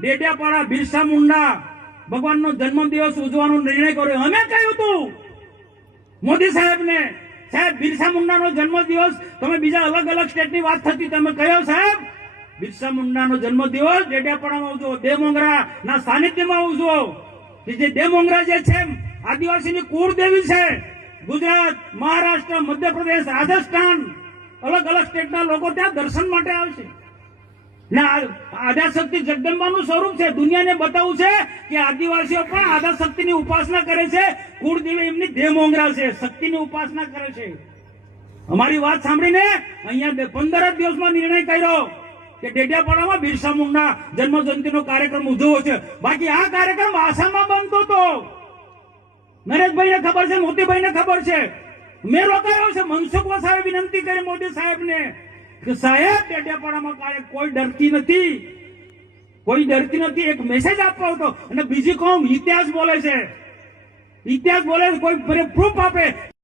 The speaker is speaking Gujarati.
ડેડિયાપાડા બિરસા મુંડા ભગવાનનો જન્મદિવસ ઉજવવાનો નિર્ણય કર્યો. અમે કહ્યું હતું મોદી સાહેબને, સાહેબ બિરસા મુંડાનો જન્મદિવસ, તમે બીજા અલગ અલગ સ્ટેટની વાત થતી, તમે કહ્યો સાહેબ બિરસા મુંડાનો જન્મદિવસ ડેડિયાપાડામાં ઉજવો, દેવમોંગરા ના સાનિધ્યમાં ઉજવો. જે દેવમોંગરા જે છે આદિવાસીની કુળદેવી છે. ગુજરાત, મહારાષ્ટ્ર, મધ્યપ્રદેશ, રાજસ્થાન અલગ અલગ સ્ટેટના લોકો ત્યાં દર્શન માટે આવશે. આદ્યાશક્તિ જગદંબાનું સ્વરૂપ છે. દુનિયાને બતાવવું છે કે આદિવાસીઓ પણ આદ્યાશક્તિની ઉપાસના કરે છે. કુળદેવી એમની દેવમોંગરા છે, શક્તિની ઉપાસના કરે છે. અમારી વાત સાંભળીને અહીંયા 15 દિવસમાં નિર્ણય કર્યો કે ડેડિયાપાડામાં બિરસા મુંડા જન્મજયંતિનો કાર્યક્રમ ઉજવવો છે. બાકી આ કાર્યક્રમ આસામમાં બનતો હતો. નરેશભાઈને ખબર છે, મોતીભાઈને ખબર છે. મેં રોકાયો છે. મનસુખ વસાવે વિનંતી કરી મોદી સાહેબને કે સાહેબ ડેડિયાપાડામાં કોઈ ડરતી નથી, કોઈ ડરતી નથી. એક મેસેજ આપવો હતો. અને બીજી કોમ ઇતિહાસ બોલે છે, ઇતિહાસ બોલે, કોઈ પ્રૂફ આપે.